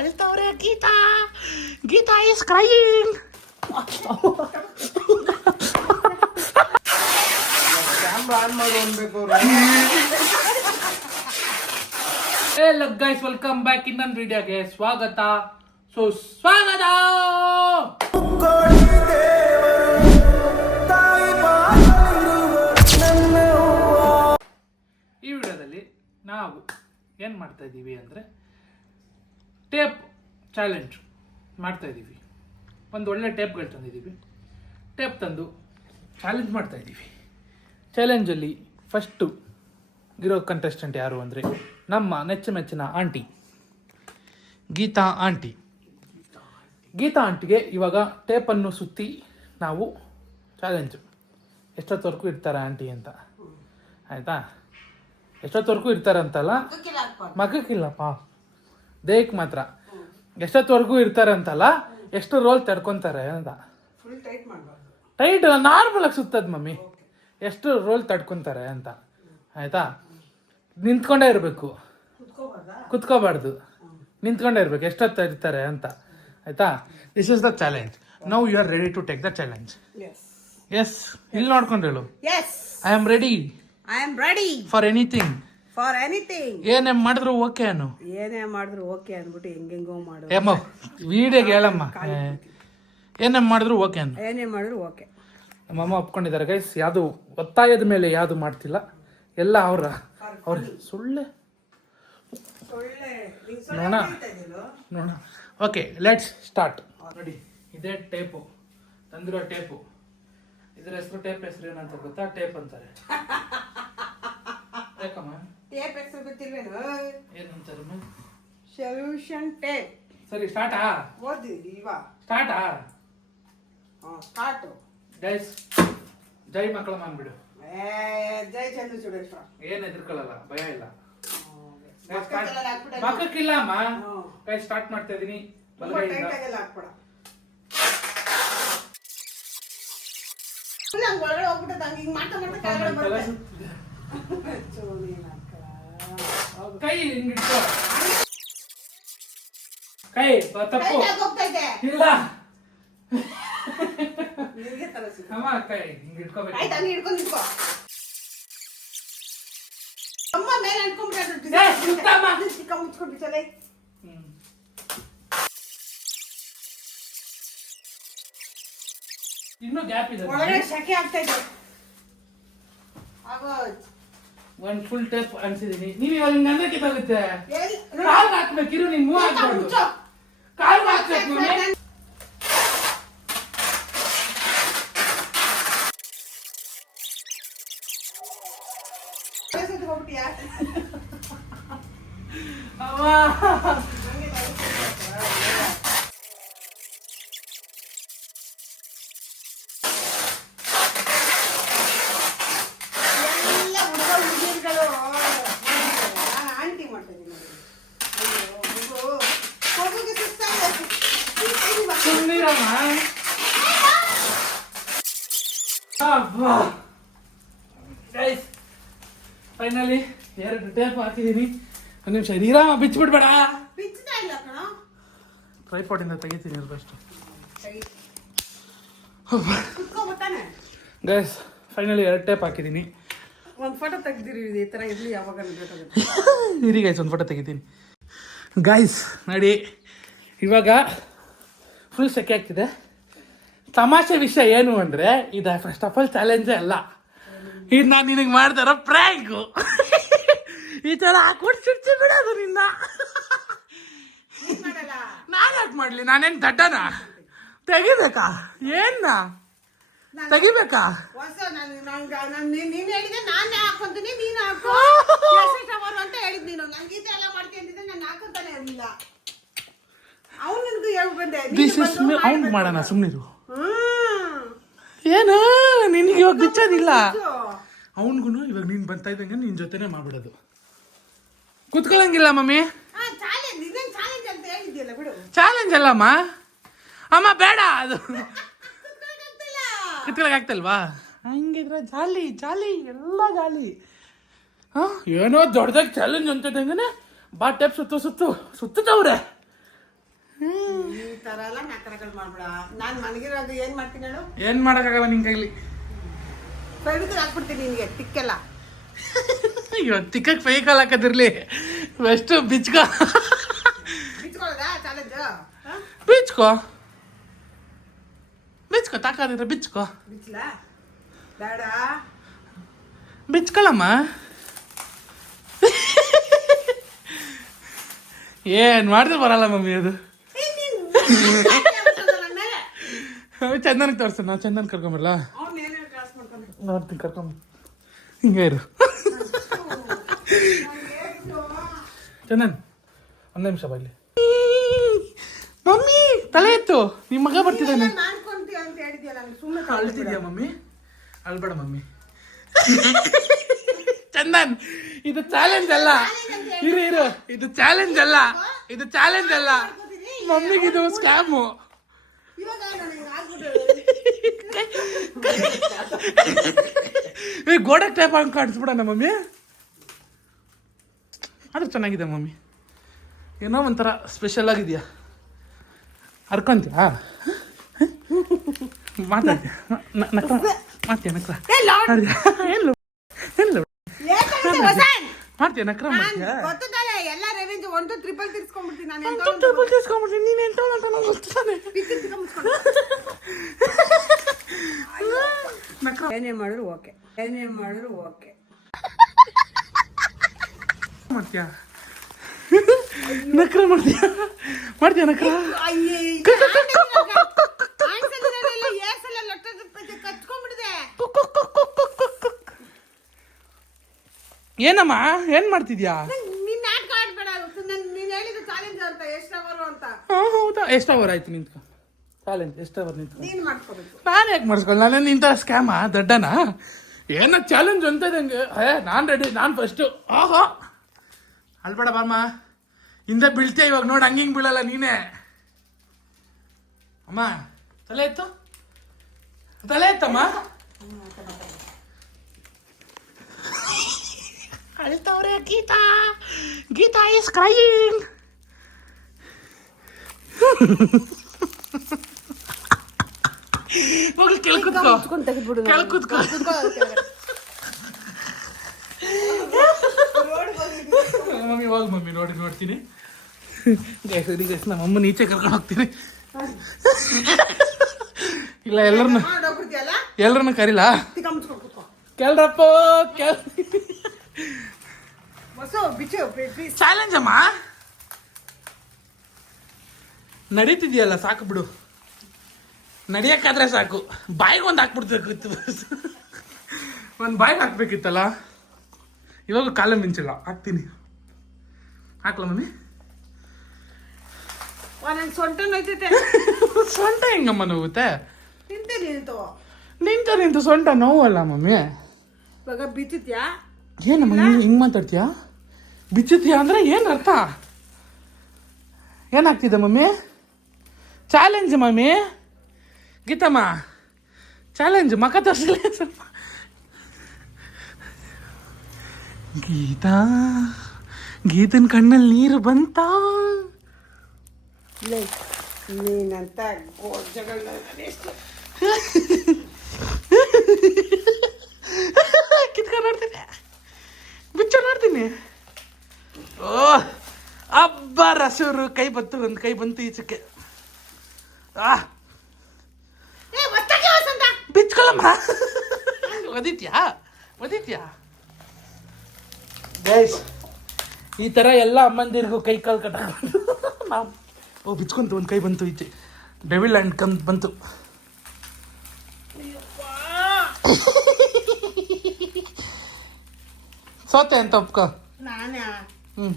ಅಳ್ತವ್ರೆ Geeta. Geeta is crying. Hello guys, welcome back. ಇನ್ನೊಂದು ವಿಡಿಯೋಗೆ ಸ್ವಾಗತ ಸುಸ್ವಾಗತ. ಈ ವಿಡಿಯೋದಲ್ಲಿ ನಾವು ಏನು ಮಾಡ್ತಾ ಇದ್ದೀವಿ ಅಂದರೆ ಟೇಪ್ ಚಾಲೆಂಜ್ ಮಾಡ್ತಾ ಇದ್ದೀವಿ. ಒಂದು ಒಳ್ಳೆ ಟೇಪ್ಗಳು ತಂದಿದ್ದೀವಿ. ಟೇಪ್ ತಂದು ಚಾಲೆಂಜ್ ಮಾಡ್ತಾ ಇದ್ದೀವಿ. ಚಾಲೆಂಜಲ್ಲಿ ಫಸ್ಟು ಇರೋ ಕಂಟೆಸ್ಟೆಂಟ್ ಯಾರು ಅಂದರೆ ನಮ್ಮ ನೆಚ್ಚಮೆಚ್ಚಿನ ಆಂಟಿ ಗೀತಾ ಆಂಟಿ. ಗೀತಾ ಆಂಟಿಗೆ ಇವಾಗ ಟೇಪನ್ನು ಸುತ್ತಿ ನಾವು ಚಾಲೆಂಜು ಎಷ್ಟೊತ್ತವರೆಗೂ ಇರ್ತಾರೆ ಆಂಟಿ ಅಂತ, ಆಯಿತಾ? ಎಷ್ಟೊತ್ತವರೆಗೂ ಇರ್ತಾರಂತಲ್ಲ, ಮಗಕ್ಕಿಲ್ಲಪ್ಪ, ದೇಹಕ್ಕೆ ಮಾತ್ರ. ಎಷ್ಟೊತ್ತವರೆಗೂ ಇರ್ತಾರಂತಲ್ಲ, ಎಷ್ಟು ರೋಲ್ ತಡ್ಕೊತಾರೆ ಅಂತ. ಟೈಟ್ ನಾರ್ಮಲಾಗಿ ಸುತ್ತದ ಮಮ್ಮಿ, ಎಷ್ಟು ರೋಲ್ ತಡ್ಕೊತಾರೆ ಅಂತ, ಆಯಿತಾ? ನಿಂತ್ಕೊಂಡೇ ಇರಬೇಕು, ಕುತ್ಕೋಬಾರ್ದು, ನಿಂತ್ಕೊಂಡೇ ಇರಬೇಕು ಎಷ್ಟೊತ್ತು ಇರ್ತಾರೆ ಅಂತ, ಆಯಿತಾ? This is the challenge. Now you are ready to take the challenge. Yes, ಇಲ್ಲಿ ನೋಡ್ಕೊಂಡು ಹೇಳು. I am ready. I am ready for anything. for anything. ಏನೇ ಮಾಡಿದ್ರು ಓಕೆ ಅನ್ನು. ಏನೇ ಮಾಡಿದ್ರು ಓಕೆ ಅಂದ್ಬಿಟ್ಟು ಹೆಂಗೆಂಗೋ ಮಾಡು. ಏಮ್ಮ ವಿಡಿಯೋಗೆ ಹೇಳಮ್ಮ. ಏನೇ ಮಾಡಿದ್ರು ಓಕೆ ಅನ್ನು. ಏನೇ ಮಾಡಿದ್ರು ಓಕೆ. ನಮ್ಮಮ್ಮ ಒಪ್ಕೊಂಡಿದ್ದಾರೆ ಗೈಸ್. ಯಾವುದು ಒತ್ತಾಯದ ಮೇಲೆ ಯಾವುದು ಮಾಡ್ತಿಲ್ಲ, ಎಲ್ಲ ಅವ್ರ ಸುಳ್ಳೆ ನೋಡ ನೋಡ. Okay, let's start. ನೋಡಿ, ಇದೇ ಟೇಪು, ತಂದಿರೋ ಟೇಪು. ಇದ್ರ ಹೆಸರು, ಟೇಪ್ ಹೆಸರು ಏನಂತ ಗೊತ್ತಾ? ಟೇಪ್ ಅಂತಾರೆ. ಯಾಕಮ್ಮ ಟೇಪ್ ಹೆಸರು ಗೊತ್ತಿಲ್ವೇನು? ಏನಂತಾರಮ್ಮ? Solution tape. ಸರಿ, ಸ್ಟಾರ್ಟಾ? ಓದಿ ಇವಾ ಸ್ಟಾರ್ಟಾ? ಸ್ಟಾರ್ಟ್ ಗೈಸ್, ಜೈ ಮಕ್ಕಳ ಮಾಡ್ಬಿಡು. ಜೈ ಚಂದ್ರಚೂಡೇಶ್ವರ. ಏನ್ ಎದುರ್ಕೊಳ್ಳಲ್ಲ, ಭಯ ಇಲ್ಲ. ಮಕ್ಕಕ್ಕಿಲ್ಲ ಅಮ್ಮ. ಕೈ ಸ್ಟಾರ್ಟ್ ಮಾಡ್ತಾ ಇದೀನಿ. ಒಳಗಡೆ ಹೋಗ್ಬಿಟ್ಟು ಹಿಂಗ್ ಮಾಡ್ತಾ ಮಾಡ್ತಾ ಕೈ ಹಿಂಗಿಟ್ಕೋ. ಕೈ ತಪ್ಪು ಇಲ್ಲ ಅಮ್ಮ. ಕೈ ಹಿಂಗಿಟ್ಕೋಬೇಕು. ಹಿಡ್ಕೊಂಡಿಟ್ಕೋ. ಅಮ್ಮ ಮೇಲೆ ಅನ್ಕೊಂಡ್ಬಿಟ್ಟು ಚಿಕ್ಕ ಮುಚ್ಕೊಂಡ್ಬಿಟ್ಟಲೆ. ಇನ್ನೂ ಗ್ಯಾಪ್ ಇದೆ. ಒಳಗಡೆ ಶಕೆ ಆಗ್ತಾ ಇದೆ. ಒಂದ್ ಫುಲ್ ಟೇಪ್ ಅನ್ಸಿದೀನಿ. ನೀವ್ ಇವಾಗ ಹಿಂಗ ಅಂದ್ರೆ ಕಿತ್ತಾಗುತ್ತೆ. ಕಾಲ್ ಹಾಕ್ಬೇಕಿರು, ನೀನ್ ಮೂವ್ ಹಾಕ್ಬಾರ್ದು. ಕಾಲ್ ಹಾಕ್ಬೇಕು. ಫೈನಲಿ 2 ಟೇಪ್ ಹಾಕಿದೀನಿ. ಒಂದು ನಿಮಿಷ ನೀರಾಮ, ಬಿಚ್ಚಿಬಿಡ್ಬೇಡ. ಟ್ರೈಪಾಡಿಂದ ತೆಗಿತೀನಿ ಫಸ್ಟ್. ಗೈಸ್, ಫೈನಲಿ 2 ಟೇಪ್ ಹಾಕಿದ್ದೀನಿ. ಒಂದು ಫೋಟೋ ತೆಗ್ದಿರಿ, ಈ ಥರ ಇರಲಿ, ಯಾವಾಗ ಇರಿ ಗೈಸ್, ಒಂದು ಫೋಟೋ ತೆಗಿತೀನಿ. ಗೈಸ್ ನೋಡಿ, ಇವಾಗ ಫುಲ್ ಸೆಕೆ ಆಗ್ತಿದೆ. ತಮಾಷೆ ವಿಷಯ ಏನು ಅಂದರೆ, ಇದು ಫಸ್ಟ್ ಆಫ್ ಆಲ್ ಚಾಲೆಂಜೇ ಅಲ್ಲ, ಇದು ನಾನು ನಿನಗೆ ಮಾಡ್ತಾರೋ ಪ್ರ್ಯಾಂಕು. ಈ ಥರ ಹಾಕ್ಬಿಟ್ಟು ಚಿಡ್ಚಿ ಬಿಡೋದು ನಿನ್ನ. ನಾನು ಯಾಕೆ ಮಾಡಲಿ? ನಾನೇನು ದಡ್ಡನ? ತೆಗಿಬೇಕಾ? ಏನ ತೆಗಿಬೇಕಾ? ನೀನು ಹೇಳಿದೆ, ನಾನು ಹಾಕೊಂತೀನಿ, ನೀನು ಹಾಕೋ ಅಂತ ಹೇಳಿದ್. ನೀನು ನಂಗೆ ಈ ಥರ ಎಲ್ಲ ಮಾಡ್ತೀನಿ ಅಂತಿದ್ದೆ, ನಾನು ಹಾಕೊಂತಾನೆ ಇರಲಿಲ್ಲ. ಅವ್ನು ನಿನ್ಗೂ ಹೇಳಿ ಬಂದೆ, ಅವ್ನು ಮಾಡೋಣ, ಸುಮ್ಮನಿರು. ಏನು ನಿನಗೆ ಇವಾಗ ಬಿಚ್ಚೋದಿಲ್ಲ. ಅವನಿಗೂ ಇವಾಗ ನೀನು ಬರ್ತಾ ಇದ್ದಂಗೆ ನಿನ್ನ ಜೊತೆನೇ ಮಾಡ್ಬಿಡೋದು. ಕುತ್ಕೊಳ್ಳಂಗಿಲ್ಲ ಮಮ್ಮಿ. ಚಾಲೆಂಜ್ ಅಲ್ಲಮ್ಮ. ಅಮ್ಮ ಬೇಡ, ಅದು ಕುತ್ಕೊಳಕ್ ಆಗ್ತಲ್ವಾ? ಹಂಗಿದ್ರೆ ಜಾಲಿ ಜಾಲಿ, ಎಲ್ಲ ಜಾಲಿ. ಏನೋ ದೊಡ್ಡದಾಗಿ ಚಾಲೆಂಜ್ ಅಂತಿದ್ದಂಗೆ ಬಾ ಟೇಪ್ ಸುತ್ತವ್ರೆ. ಈ ತರ ಎಲ್ಲ ನಕರಗಳು ಮಾಡ್ಬೇಡ. ನಾನ್ ಮನಗಿರೋದು ಏನ್ ಮಾಡ್ತೀನಿ ಹೇಳು, ಏನ್ ಮಾಡಕ್ಕಾಗಲ್ಲ ನಿನ್ ಕೈಲಿ. ಬೆಳಗ್ಗೆ ಹಾಕ್ಬಿಡ್ತೀನಿ ನಿನ್ಗೆ ತಿಕ್ಕೆಲ್ಲ. ಇವಾಗ ತಿಕ್ಕಕ್ ಫೈಕಲ್ ಹಾಕದಿರ್ಲಿ, ಎಷ್ಟು ಬಿಚ್ಕೋ ಬಿಚ್ಕೊಳ್ಳೋದಾ ಚಾಲೆಂಜ್? ಬಿಚ್ಕೋ ಬಿಚ್ಕೋ, ತಾಕಾದಿದ್ರೆ ಬಿಚ್ಕೋ. ಬಿಚ್ಲಾ ಬೇಡ? ಬಿಚ್ಕೊಳಮ್ಮ. ಏನ್ ಮಾಡಿದ್ರೆ ಬರಲ್ಲ ಮಮ್ಮಿ ಅದು. ಚಂದನ್ಗೆ ತೋರ್ಸ, ನಾವು ಚಂದನ್ ಕರ್ಕೊಂಬರಲ್ಲ. ನೋಡ್ತೀನಿ, ಕರ್ಕೊಂಬ. ಹಿಂಗೆ ಇರು ಚಂದನ್, ಒಂದ್ ನಿಮಿಷ ಬಲ್ಲಿ. ಮಮ್ಮಿ ತಲೆ ಎತ್ತು, ನಿಮ್ಮ ಮಗ ಬರ್ತಿದ್ದಾನೆ. ಮಾಡ್ಕೊಂತೀಯ ಅಂತ ಹೇಳಿದ್ಯಾ, ನಂಗೆ ಸುಮ್ಮನೆ ಅಳ್ತಿದ್ಯಾ ಮಮ್ಮಿ? ಅಳ್ಬೇಡ ಮಮ್ಮಿ. ಚಂದನ್, ಇದು ಚಾಲೆಂಜ್ ಅಲ್ಲ. ಇರು ಇರು, ಇದು ಚಾಲೆಂಜ್ ಅಲ್ಲ, ಇದು ಚಾಲೆಂಜ್ ಅಲ್ಲ. ಮಮ್ಮಿಗೆ ಇದು ಸ್ಕ್ಯಾಮು. ಇವಾಗ ನನಗೆ ಆಗ್ಬಿಟ್ಟು ಗೋಡೆಗೆ ಟೈಪ್ ಹಾಕಿ ಕಾಣಿಸ್ಬಿಡೋಣ ಮಮ್ಮಿ. ಆದ್ರೆ ಚೆನ್ನಾಗಿದೆ ಮಮ್ಮಿ, ಏನೋ ಒಂಥರ ಸ್ಪೆಷಲ್ ಆಗಿದೆಯಾ. ಹರ್ಕೊಂತೀಯಾ? ಮಾತಾಡ್ತೀಯ? ಮಾಡ್ತೀಯ ನಕ್ರ? ಎಲ್ಲು ಎಲ್ಲು ಮಾಡ್ತೀಯ ನಕ್ರ? ಮಾಡ್ತೀಯ? ಗೊತ್ತಾನೆ ಎಲ್ಲ ರೆವೆಂಜ್ 1 2 3 ತಿರ್ಸ್ಕೊಂಡ್ಬಿಡ್ತೀನಿ ನಾನು. ತಿರ್ಸ್ಕೊಂಡ್ಬಿಡ್ತೀನಿ. ನೀನು ಎಂಟೋಳು ಅಂತ ನಂಗೆ ಗೊತ್ತಾನೆ. ನಕ್ರ ಏನೇ ಮಾಡಿದ್ರು ಓಕೆ, ಏನೇ ಮಾಡಿದ್ರು ಓಕೆ. ಮಾಡ್ತೀಯಾ ನಕ್ರ? ಮಾಡ್ತೀಯ ನಕ್ರ? ಏನಮ್ಮ ಏನ್ ಮಾಡ್ತಿದ್ಯಾ? ನೀನ್ ನಾಟಕ ಆಡ್ಬೇಡ. ನೀನ್ ಹೇಳಿದ ಚಾಲೆಂಜ್ ಅಂತ, ಎಷ್ಟು ಅವರ್ ಅಂತ. ಹೌದಾ? ಎಷ್ಟು ಅವರ್ ಆಯ್ತು ನಿಂತ್ಕೊ? ಚಾಲೆಂಜ್ ಎಷ್ಟು ಅವರ್ ನಿಂತ್ಕೊ? ನೀನ್ ಮಾಡ್ಕೋಬೇಕು. ನಾನು ಯಾಕೆ ಮಾಡಿಸ್ಕೊಳ್ಳ? ನಾನು ನಿಂತ ಸ್ಕ್ಯಾಮ ದಡ್ಡನ? ಏನ ಚಾಲೆಂಜ್ ಅಂತ ಇದಂಗೆ. ನಾನ್ ರೆಡಿ, ನಾನು ಫಸ್ಟು. ಆಹಾ ಅಲ್ಬೇಡ ಬಾಮ್ಮ, ಹಿಂದೆ ಬೀಳ್ತೀಯ ಇವಾಗ. ನೋಡಿ ಹಂಗಿಂಗ್ ಬೀಳಲ್ಲ ನೀನೇ. ಅಮ್ಮ ತಲೆ ಎತ್ತು, ತಲೆ ಎತ್ತಮ್ಮ. ಅಳ್ತವ್ರೆ ಗೀತಾ, ಗೀತಾ ಈಸ್ ಕ್ರೈಯಿಂಗ್. ಹೋಗ್ಲಿ ಕೆಳಗೆ ಕೂತ್ಕೋ, ಕೆಳಗೆ ಕೂತ್ಕೋ. ಮಮ್ಮಿ ಹೋಗಿ ಮಮ್ಮಿ, ನೋಡ್ತೀನಿ. ನಮ್ಮ ಅಮ್ಮನ ಈಚೆ ಕರ್ಕೊಂಡು ಹೋಗ್ತೀನಿ. ಇಲ್ಲ ಎಲ್ಲರನ್ನ ಕರಿಲಾ? ಕೇಳ್ರಪ್ಪ, ಚಾಲೆಂಜ್ ಅಮ್ಮ. ನಡೀತಿದ್ಯಲ್ಲ ಸಾಕು ಬಿಡು. ನಡಿಯಕ್ಕಾದ್ರೆ ಸಾಕು. ಬಾಯಿಗೆ ಒಂದು ಹಾಕ್ಬಿಡ್ಬೇಕಿತ್ತು, ಒಂದು ಬಾಯಿಗೆ ಹಾಕ್ಬೇಕಿತ್ತಲ್ಲ. ಇವಾಗ ಕಾಲ ಮಿಂಚಿಲ್ಲ, ಹಾಕ್ತೀನಿ. ಹಾಕ್ಲ ಮಮ್ಮಿ? ಸೊಂಟ ಹೆಂಗಮ್ಮ ನೋವುತ್ತೆ? ನಿಂತು ಸೊಂಟ ನೋವಲ್ಲ ಮಮ್ಮಿ. ಇವಾಗ ಬಿತ್ತಿದ್ಯಾ? ಏನಮ್ಮ ಹಿಂಗ್ ಮಾತಾಡ್ತೀಯಾ? ಬಿಚ್ಚುತ್ತೀಯಾ ಅಂದ್ರೆ ಏನ್ ಅರ್ಥ? ಏನಾಗ್ತಿದೆ mummy? Challenge mummy. Geetamma challenge, ಮಕ ತೋರಿಸಲಿ ಸ್ವಲ್ಪ. ಗೀತಾ, ಗೀತನ ಕಣ್ಣಲ್ಲಿ ನೀರು ಬಂತ. ನೀನಂತ ಗೋಜಗಳನ್ನ ಕಿತ್ಕೊಂಡು ನೋಡ್ತೀನಿ, ಬಿಚ್ಚ ನೋಡ್ತೀನಿ. ಓ ಹಬ್ಬ ರಸೂರು ಕೈ ಬಂತು, ಒಂದು ಕೈ ಬಂತು ಈಚಕ್ಕೆ. ಬಿಚ್ಕೊಳಮ್ಮ. ಒದಿತ್ಯಾ ಗೈಸ್? ಈ ತರ ಎಲ್ಲ ಅಮ್ಮಂದಿರಿಗೂ ಕೈ ಕಾಲು ಕಟ್ಟಾಕೊಂಡು ನಾವು ಬಿಚ್ಕೊಂತು. ಒಂದು ಕೈ ಬಂತು ಈಚೆ, ಡೆವಿಲ್ ಹ್ಯಾಂಡ್ ಕಂತ್ ಬಂತು. ಸೋತೆ ಅಂತ ಒಪ್ಕೋ. ನಾನೇ ಹ್ಮ್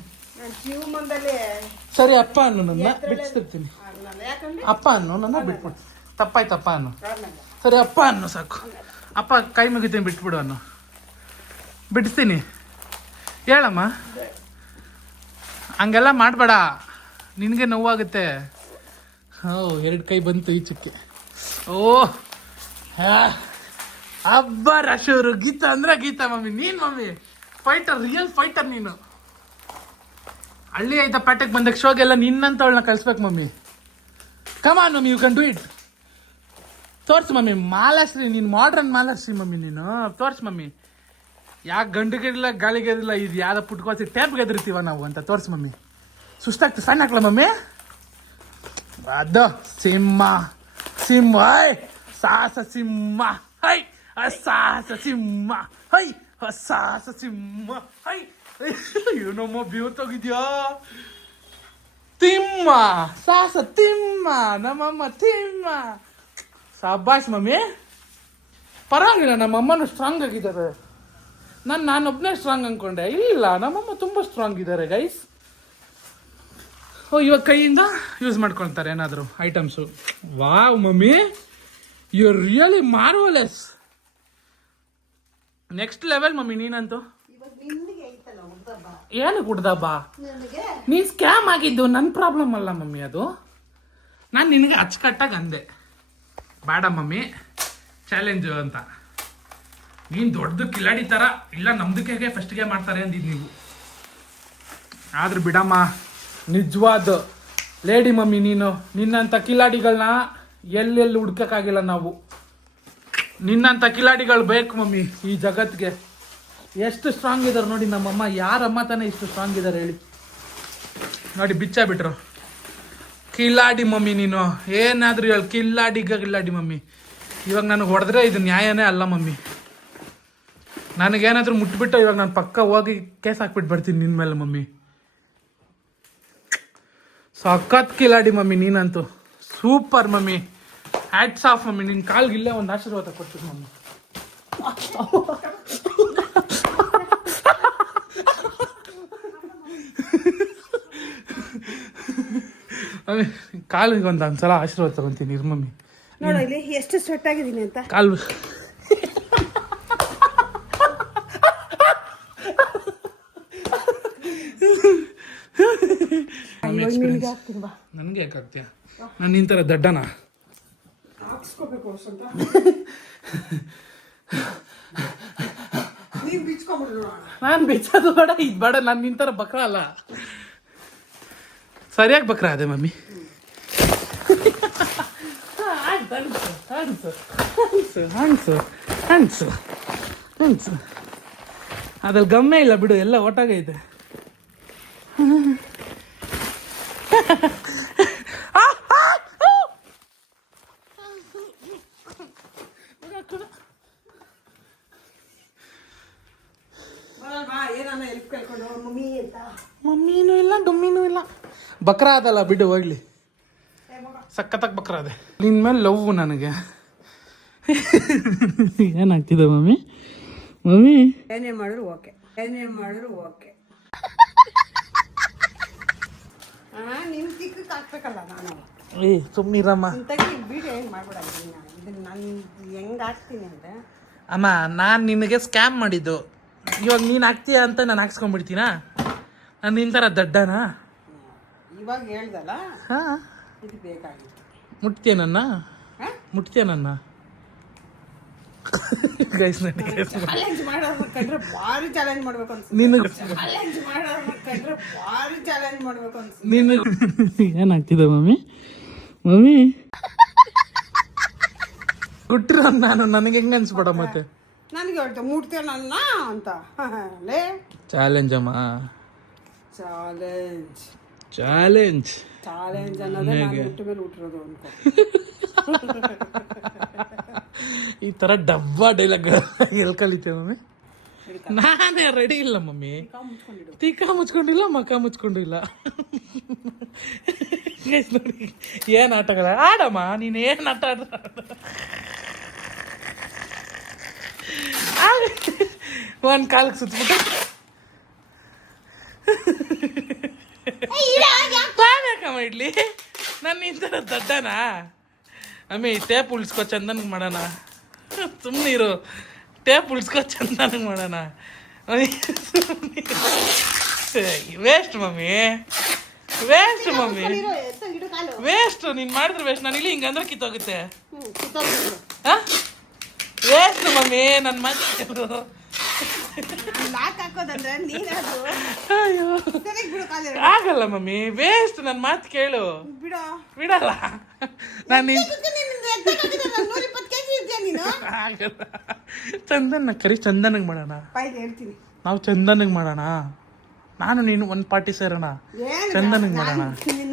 ಜೀವನದಲ್ಲಿ ಸರಿ ಅಪ್ಪ ಅನ್ನು, ನನ್ನ ಬಿಡಿಸ್ತಿರ್ತೀನಿ. ಯಾಕಂದ್ರೆ ಅಪ್ಪ ಅನ್ನು, ನನ್ನ ಬಿಟ್ಬಿಡು. ತಪ್ಪಾಯ್ತಪ್ಪ ಅನ್ನು. ಸರಿ ಅಪ್ಪ ಅನ್ನು ಸಾಕು. ಅಪ್ಪ ಕೈ ಮುಗಿತೀನಿ, ಬಿಟ್ಬಿಡು ಅನ್ನು. ಬಿಡಿಸ್ತೀನಿ, ಹೇಳಮ್ಮ. ಹಂಗೆಲ್ಲ ಮಾಡಬೇಡ, ನಿನಗೆ ನೋವಾಗುತ್ತೆ. ಎರಡು ಕೈ ಬಂತು ಈಚಕ್ಕೆ. ಓ ಹಬ್ಬ ರಶೂರು. ಗೀತಾ ಅಂದ್ರೆ ಗೀತಾ ಮಮ್ಮಿ. ನೀನು ಮಮ್ಮಿ ಫೈಟರ್, ರಿಯಲ್ ಫೈಟರ್ ನೀನು. ಹಳ್ಳಿ ಐತ ಪೇಟೆಗೆ ಬಂದಾಗ ಶೋಗೆಲ್ಲ ನಿನ್ನಂತವಳನ್ನ ಕಳಿಸ್ಬೇಕು mummy. Come on mummy you can do it. ತೋರ್ಸು ಮಮ್ಮಿ, ಮಾಲಾಶ್ರೀ ನೀನು, ಮಾಡ್ರನ್ ಮಾಲಾಶ್ರೀ ಮಮ್ಮಿ ನೀನು. ತೋರ್ಸು ಮಮ್ಮಿ, ಯಾಕೆ ಗಂಡುಗಿರಲಿಲ್ಲ ಗಾಳಿಗಿರಲಿಲ್ಲ, ಇದು ಯಾವ್ದು ಪುಟ್ಕೋಸಿ ಟೇಪ್ ಗೆದಿರ್ತೀವ ನಾವು ಅಂತ ತೋರ್ಸು ಮಮ್ಮಿ. ಸುಸ್ತಾಗ್ತದೆ, ಸಣ್ಣ ಹಾಕ್ಲ ಮಮ್ಮಿ. ಅದು ಸಿಂಹ ಸಿಂಹ ಹೈ, ಸಾಹಸ ಸಿಂಹ ಹೈ, ಅಸಾಹಸ ಸಿಂಹ ಹೈ, ಅಸಾಹಸ ಸಿಂಹ ಹೈ. ಏನಮ್ಮ ಬ್ಯೂತ್ ಹೋಗಿದ್ಯಾ ತಿಮ್ಮ, ಸಾಹಸ ತಿಮ್ಮ, ನಮ್ಮಮ್ಮ ತಿಮ್ಮ. ಸಾಬಾಸ್ ಮಮ್ಮಿ, ಪರವಾಗಿಲ್ಲ, ನಮ್ಮಮ್ಮನೂ ಸ್ಟ್ರಾಂಗ್ ಆಗಿದ್ದಾರೆ. ನಾನೊಬ್ಬನೇ ಸ್ಟ್ರಾಂಗ್ ಅಂದ್ಕೊಂಡೆ, ಇಲ್ಲ ನಮ್ಮಮ್ಮ ತುಂಬ ಸ್ಟ್ರಾಂಗ್ ಇದ್ದಾರೆ ಗೈಸ್. ಓ ಇವಾಗ ಕೈಯಿಂದ ಯೂಸ್ ಮಾಡ್ಕೊಳ್ತಾರೆ ಏನಾದರೂ items. Wow mummy, you are really marvellous. Next level mummy ನೀನಂತೂ. ಏನು ಕುಡ್ದಬ್ಬ, ನೀನು ಸ್ಕ್ಯಾಮ್ ಆಗಿದ್ದು ನನ್ನ ಪ್ರಾಬ್ಲಮ್ ಅಲ್ಲ ಮಮ್ಮಿ, ಅದು ನಾನು ನಿನಗೆ ಅಚ್ಚುಕಟ್ಟಾಗಿ ಅಂದೆ ಬೇಡ ಮಮ್ಮಿ ಚಾಲೆಂಜು ಅಂತ. ನೀನು ದೊಡ್ಡದು ಕಿಲಾಡಿ ಥರ ಇಲ್ಲ ನಮ್ದಕ್ಕೆ ಫಸ್ಟ್ಗೆ ಮಾಡ್ತಾರೆ ಅಂದಿದ್ದು ನೀವು. ಆದ್ರೆ ಬಿಡಮ್ಮ, ನಿಜವಾದ ಲೇಡಿ ಮಮ್ಮಿ ನೀನು. ನಿನ್ನಂಥ ಕಿಲಾಡಿಗಳನ್ನ ಎಲ್ಲೆಲ್ಲಿ ಹುಡ್ಕೋಕ್ಕಾಗಿಲ್ಲ ನಾವು. ನಿನ್ನಂಥ ಕಿಲಾಡಿಗಳು ಬೇಕು ಮಮ್ಮಿ ಈ ಜಗತ್ತಿಗೆ. ಎಷ್ಟು ಸ್ಟ್ರಾಂಗ್ ಇದ್ದಾರೆ ನೋಡಿ ನಮ್ಮಮ್ಮ. ಯಾರಮ್ಮ ತಾನೇ ಇಷ್ಟು ಸ್ಟ್ರಾಂಗ್ ಇದ್ದಾರೆ ಹೇಳಿ. ನೋಡಿ ಬಿಚ್ಚ ಬಿಟ್ರು. ಕಿಲಾಡಿ ಮಮ್ಮಿ ನೀನು, ಏನಾದರೂ ಹೇಳಿ, ಕಿಲಾಡಿ ಮಮ್ಮಿ. ಇವಾಗ ನನಗೆ ಹೊಡೆದ್ರೆ ಇದು ನ್ಯಾಯನೇ ಅಲ್ಲ ಮಮ್ಮಿ. ನನಗೇನಾದರೂ ಮುಟ್ಬಿಟ್ಟು ಇವಾಗ ನಾನು ಪಕ್ಕ ಹೋಗಿ ಕೇಸ್ ಹಾಕ್ಬಿಟ್ಟು ಬರ್ತೀನಿ ನಿನ್ನ ಮೇಲೆ ಮಮ್ಮಿ. ಸಖತ್ ಕಿಲಾಡಿ ಮಮ್ಮಿ ನೀನಂತೂ, super mummy. Hats off mummy. ನಿನ್ನ ಕಾಲ್ಗಿಲ್ಲೇ ಒಂದು ಆಶೀರ್ವಾದ ಕೊಡ್ತೀನಿ ಮಮ್ಮಿ. ಮಮ್ಮಿ ಕಾಲಿಗೆ ಒಂದ್ಸಲ ಆಶೀರ್ವಾದ ತಗೊಂತೀನಿ ಇರು ಮಮ್ಮಿ. ನೋಡ ಇಲ್ಲಿ ಎಷ್ಟು ಸ್ವೆಟ್ ಆಗಿದ್ದೀನಿ ಅಂತ. ಕಾಲು ನನಗೆ ಯಾಕಾಗ್ತೀಯ? ನಾನು ನಿನ್ ಥರ ದಡ್ಡನ? ಹಾಕ್ಸ್ಕೋಬೇಕು ಅಂತ ನೀನು ಬಿಚ್ಕೊಂಡ್ಬಿಡು. ನಾನು ಬಿಚ್ಚೋದು ಬೇಡ, ಇದು ಬೇಡ. ನಾನು ನಿನ್ ಥರ ಬಕ್ರ ಅಲ್ಲ, ಸರಿಯಾಗಿ ಬಕ್ರ ಅದೇ ಮಮ್ಮಿ. ಹಣ್ಸು ಅದ್ರಲ್ಲಿ ಗಮ್ಮೆ ಇಲ್ಲ ಬಿಡು, ಎಲ್ಲ ಒಟ್ಟಾಗೈತೆ. ಮಮ್ಮಿನೂ ಇಲ್ಲ ಗಮ್ಮಿನೂ ಇಲ್ಲ, ಬಕ್ರ ಅದಲ್ಲ ಬಿಡು ಹೋಗ್ಲಿ. ಸಖತ್ತಾಗಿ ಬಕ್ರ ಅದೇ. ನಿನ್ನ ಮೇಲೆ ಲವ್ ನನಗೆ. ಏನಾಗ್ತಿದೆ ಮಮ್ಮಿ? ಮಮ್ಮಿ ಏನೇ ಮಾಡಿದ್ರು ಓಕೆ, ಏನೇ ಮಾಡಿದ್ರು ಓಕೆ. ನಿನ್ನ ಚಿಕ್ಕಕ್ಕೆ ಹಾಕ್ಬೇಕಲ್ಲ ನಾನು. ಏ ಸುಮ್ಮನಿರಮ್ಮ. ಇಂತಾಗಿ ಬಿಡು, ಏನು ಮಾಡ್ಬೇಡ. ಇದನ್ನ ನಾನು ಹೆಂಗೆ ಹಾಕ್ತೀನಿ ಅಂದರೆ, ಅಮ್ಮ ನಾನು ನಿನಗೆ ಸ್ಕ್ಯಾಮ್ ಮಾಡಿದ್ದು. ಇವಾಗ ನೀನು ಹಾಕ್ತೀಯ ಅಂತ ನಾನು ಹಾಕ್ಸ್ಕೊಂಡ್ಬಿಡ್ತೀನಾ? ನಾನು ನಿನ್ನ ಥರ ದಡ್ಡನಾ? ಇವಾಗ ಹೇಳ್ದಲ್ಲ, ಹಾಂ. ಇದು ಬೇಕಾಗಿತ್ತು. ಮುಟ್ತೀಯ ನನ್ನ? ಮುಟ್ತೀಯ ನನ್ನ? ಗೈಸ್ ನನಗೆ ಚಾಲೆಂಜ್ ಮಾಡೋದು ಕಂಡ್ರೆ ಭಾರಿ ಚಾಲೆಂಜ್ ಮಾಡ್ಬೇಕು ಅನ್ಸುತ್ತೆ. ನಿನಗೆ ಚಾಲೆಂಜ್ ಮಾಡೋದು ಕಂಡ್ರೆ ಭಾರಿ ಚಾಲೆಂಜ್ ಮಾಡ್ಬೇಕು ಅನ್ಸುತ್ತೆ. ನಿನಗೆ ಏನಾಗ್ತಿದೆ ಮಮ್ಮಿ? ಮಮ್ಮಿ ಗುಟ್ರ ನಾನು, ನನಗೆ ಹೆಂಗೆ ಅನ್ಸ್ಬೇಡ ಮತ್ತೆ. ನನಗೆ ಹೇಳ್ತೆ ಮುಟ್ತೀಯ ನನ್ನ ಅಂತ. ಲೇ ಚಾಲೆಂಜ್ ಅಮ್ಮ, ಚಾಲೆಂಜ್ ಚಾಲೆಂಜ್ ಚಾಲೆಂಜ್ ಅನ್ನೋದೇ ನಾನು ಹುಟ್ಟು ಮೇಲೆ ಹುಟ್ಟಿರೋದು ಅನ್ಕೋ. ಈ ಥರ ಡಬ್ಬಾ ಡೈಲಾಗ್ ಎಲ್ಲಿ ಕಲಿತೇವೆ ಮಮ್ಮಿ? ನಾನೇ ರೆಡಿ ಇಲ್ಲ ಮಮ್ಮಿ. ತೀಕ ಮುಚ್ಕೊಂಡಿಲ್ಲ, ಮಕ ಮುಚ್ಕೊಂಡಿಲ್ಲ. ನೋಡಿ ಏನು ಆಟಗಳ ಆಡಮ್ಮ ನೀನು, ಏನು ಆಟ ಆಡ. ಒಂದು ಕಾಲಕ್ಕೆ ಸುತ್ತಬಿಟ್ಟು ಯಾಕಮ್ಮ ಇಡ್ಲಿ. ನಾನು ಈ ಥರ ದಡ್ಡನಾ ಅಮ್ಮಿ? ಟೇಪ್ ಉಳಿಸ್ಕೊ ಚಂದನ್ಗೆ ಮಾಡೋಣ. ಸುಮ್ಮನೆ ಇರು, ಟೇಪ್ ಉಳಿಸ್ಕೊ ಚಂದನ್ಗೆ ಮಾಡೋಣ. Waste mummy, waste mummy, waste. ನೀನು ಮಾಡಿದ್ರೆ ವೇಸ್ಟ್. ನಾನು ಇಲ್ಲಿ ಹಿಂಗಂದ್ರೆ ಕಿತ್ತೋಗುತ್ತೆ. Waste mummy. ನನ್ನ ಮಾತು ಲಾಕ್ ಹಾಕೋದಂದ್ರೆ ನೀನದು. ಅಯ್ಯೋ ಸರಿ ಬಿಡು ಕಾಲು ಆಗಲ್ಲ ಮಮ್ಮಿ, ವೇಸ್ಟ್. ನನ್ನ ಮಾತು ಕೇಳು. ಬಿಡು ಬಿಡಲ್ಲ ನಾನು. ಆಗಲ್ಲ. ಚಂದನ್ ಕರಿ, ಚಂದನಿಗೆ ಮಾಡೋಣ. ಹೇಳ್ತೀನಿ ನಾವು ಚಂದನಿಗೆ ಮಾಡೋಣ. ನಾನು ನೀನು ಒಂದು ಪಾರ್ಟಿ ಸೇರೋಣ, ಚಂದನಿಗೆ ಮಾಡೋಣ.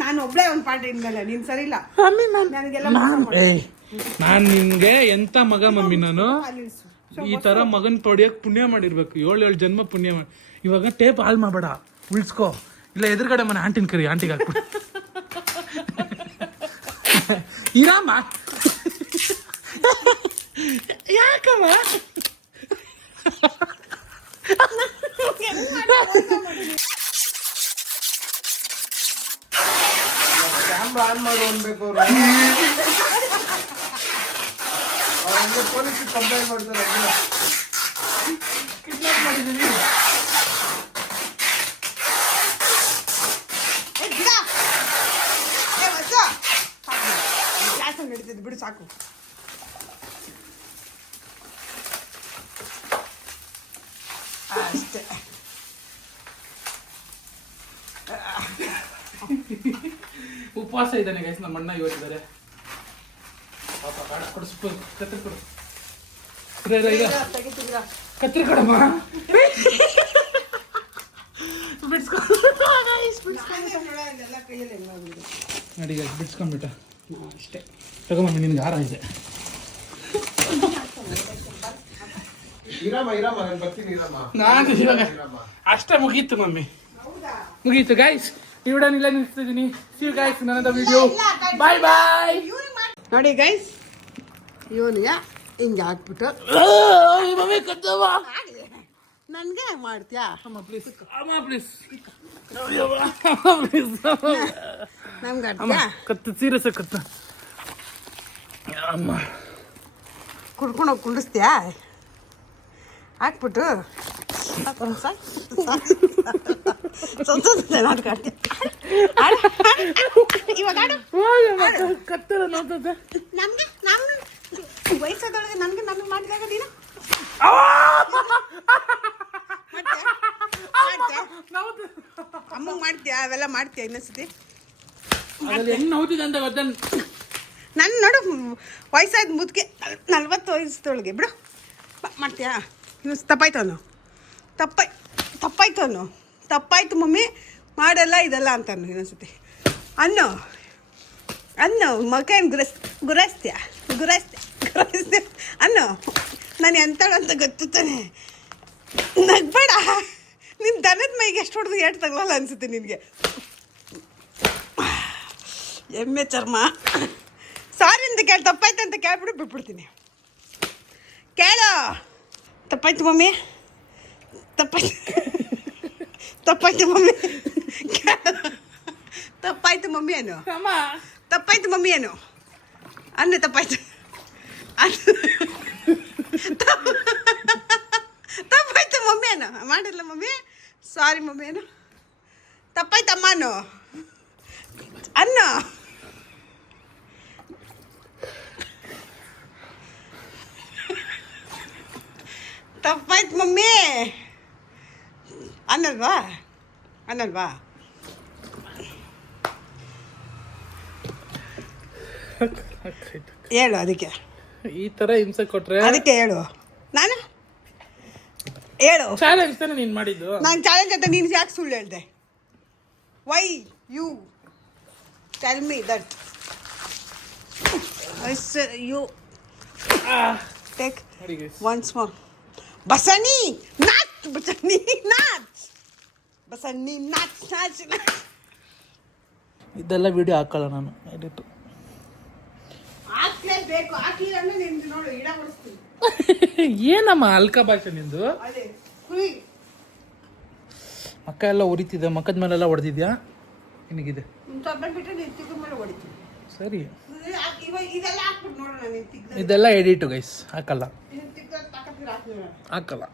ನಾನು ಒಬ್ಳೆ ಒಂದು ಪಾರ್ಟಿ ಇನ್ಮೇಲೆ ನೀನ್ ಸರಿ ಇಲ್ಲ. ನಾನು ನಿನ್ಗೆ ಎಂತ ಮಗ ಮಮ್ಮಿ, ನಾನು ಈ ತರ ಮಗನ್ ತೊಡಿಯಕ್ ಪುಣ್ಯ ಮಾಡಿರ್ಬೇಕು. 7 ಜನ್ಮ ಪುಣ್ಯ ಮಾಡಿ. ಇವಾಗ ಟೇಪ್ ಹಾಳು ಮಾಡಬೇಡ, ಉಳಿಸ್ಕೋ. ಇಲ್ಲ ಎದುರುಗಡೆ ಮನೆ ಆಂಟಿನ ಕರಿ, ಆಂಟಿಗೆ ಹಾಕ್ಬಿಡು. ಇರಾಮ ಯಾಕಮ್ಮ ಕ್ಯಾಮ್ರಾ ಆನ್ ಮಾಡು ಅನ್ಬೇಕು. ಪೊಲೀಸ್ ಕಂಪ್ಲೇಂಟ್ ಮಾಡ್ತಾರೆ. ಕಿಡ್ನಾಪ್ ಮಾಡಿದೀನಿ. ನಡೀತಿದ್ದು ಬಿಡು ಸಾಕು. ಅಷ್ಟೇ. ಉಪವಾಸ ಇದ್ದಾನೆ ಗೈಸ್ ನಮ್ಮ ಅಣ್ಣ ಇವತ್ತಿದ್ದಾರೆ. ಪಾಪ ಕಾಡ ಕೊಡಿಸ್ಬೋ, ಕತ್ರಿ ಕೊಡು. ಈಗ ಕತ್ರಿ ಕೊಡಮ್ಮ. ನೋಡಿ ಗೈಸ್ ಬಿಡ್ಸ್ಕೊಂಡ್ಬಿಟ್ಟ ಅಷ್ಟೇ. ತಗೊಂಬಮ್ಮಿ, ನಿನ್ಗೆ ಹಾರ ಇದೆ. ನಾನು ಇವಾಗ ಅಷ್ಟೇ, ಮುಗೀತು ಮಮ್ಮಿ, ಮುಗೀತು ಗೈಸ್. ಈ ವಿಡಿಯೋ ಇಲ್ಲ ನಿಲ್ಸ್ತಿದ್ದೀನಿ. See you guys in another video. Bye bye. ನೋಡಿ ಗೈಸ್, ಇವನಿಗೆ ಹಿಂಗೆ ಹಾಕ್ಬಿಟ್ಟು ನನ್ಗೆ ಮಾಡ್ತೀಯಾ? ಅಮ್ಮ ಪ್ಲೀಸ್, ಅಮ್ಮ ಪ್ಲೀಸ್, ನಮ್ಗೆ ಅಮ್ಮ ಕತ್ತು, ಸೀರಿಯಸ್ ಕತ್ತು. ಅಮ್ಮ ಕುಡ್ಕೊಂಡೋಗಿ ಕುಂಡಿಸ್ತೀಯಾ? ಹಾಕ್ಬಿಟ್ಟು ಕತ್ತರ ನೋಡ್ತದೆ. ನಮ್ಗೆ ನಮ್ಮ ವಯಸ್ಸಾದೊಳಗೆ ನನ್ಗೆ ಮಾಡಿದಾಗ ನೀನು ಅಮ್ಮಂಗೆ ಮಾಡ್ತೀಯಾ? ಅವೆಲ್ಲ ಮಾಡ್ತೀಯಾ ಇನ್ನೊಂದ್ಸತಿ? ಹೆಂಗ್ ನೋಡ್ತಿದ್ದೆ ಅಂತ ಗೊತ್ತ. ನನ್ನ ನೋಡು, ವಯಸ್ಸಾದ ಮುದ್ಕೆ 40 ವಯಸ್ಸದೊಳಗೆ ಬಿಡು ಮಾಡ್ತೀಯಾ? ಇನ್ನೊಂದು ತಪ್ಪಾಯ್ತು ಅನ್ನು ತಪ್ಪಾಯ್ತು ಮಮ್ಮಿ, ಮಾಡಲ್ಲ ಇದೆಲ್ಲ ಅಂತಾನು ಇನ್ನೊಂದ್ಸತಿ ಅನ್ನು ಮಗ ಏನು ಗುರಾಯಿಸ್ತೀಯ ಅನ್ನು. ನಾನು ಎಂತಾಳು ಅಂತ ಗೊತ್ತಾನೆ. ನಗ್ಬೇಡ. ನಿನ್ನ ದನದ ಮೈಗೆ ಎಷ್ಟು ಹೊಡೆದು ಏಟು ತಗೊಳ್ಳಲ್ಲ ಅನ್ಸುತ್ತೆ ನಿನಗೆ. ಎಮ್ಮೆ ಚರ್ಮ. ಸಾರಿ ಅಂತ ಕೇಳಿ, ತಪ್ಪಾಯ್ತು ಅಂತ ಕೇಳ್ಬಿಟ್ಟು ಬಿಟ್ಬಿಡ್ತೀನಿ. ಕೇಳು, ತಪ್ಪಾಯ್ತು ಮಮ್ಮಿ, ತಪ್ಪಾಯ್ತು ಮಮ್ಮಿ, ತಪ್ಪಾಯ್ತು ಮಮ್ಮಿ ಏನು? ತಪ್ಪಾಯ್ತು ಮಮ್ಮಿ ಏನು ಅನ್ನ? ತಪ್ಪಾಯ್ತು ತಪ್ಪಾಯ್ತು ಮಮ್ಮಿ ಏನು? ಮಾಡಿಲ್ಲ ಮಮ್ಮಿ, ಸಾರಿ ಮಮ್ಮಿ ಏನು? ತಪ್ಪಾಯ್ತು ಅಮ್ಮ ಅನ್ನ. ತಪ್ಪಾಯ್ತು ಮಮ್ಮಿ ಅನ್ನಲ್ವಾ? ಹೇಳು. ಅದಕ್ಕೆ ಈ ತರ ಹಿಂಸೆ ಕೊಟ್ರೆ ಅದಕ್ಕೆ ಹೇಳು. ನಾನು ಹೇಳು. ಚಾಲೆಂಜ್ ತಾನೆ ನೀನ್ ಮಾಡಿದ್ದು. ನಾನು ಚಾಲೆಂಜ್ ಅಂತ ನೀನು ಯಾಕೆ ಸುಳ್ಳು ಹೇಳ್ದೆ? Why you tell me that you take once more. ಬಸನಿ ನಾಚ್, ಇದೆಲ್ಲ ವಿಡಿಯೋ ಹಾಕಲ್ಲ ನಾನು, ಎಡಿಟ್ ಹಾಕ್ಲೇಬೇಕು. ಹಾಕ್ಲಿಲ್ಲ ಅಂದ್ರೆ ನಿಂದು ನೋಡು ಇಡ ಹೊಡಿಸ್ತೀನಿ. ಏನಮ್ಮ ಅಲ್ಕ ಭಾಷೆ ನಿಂದು? ಅದೇ ಕುಯ್ ಮಕ್ಕ ಎಲ್ಲ ಉರಿತಿದೆ, ಮಕ್ಕದ ಮೇಲೆಲ್ಲ ಹೊಡೆದಿದ್ಯಾ? ನಿನಗಿದೆ ಸ್ವಲ್ಪ ಬಿಟ್ಟರೆ ನೀನು ತಿಕ್ಕ ಮೇಲೆ ಹೊಡಿತೀನಿ. ಸರಿ, ಇದೆಲ್ಲ ಹಾಕ್ಬಿಟ್ಟು ನೋಡೋಣ. ನೀನು ತಿಕ್ಕ ಇದೆಲ್ಲ ಎಡಿಟು ಗೈಸ್, ಹಾಕಲ್ಲ. ತಿಕ್ಕ ಹಾಕಲ್ಲ.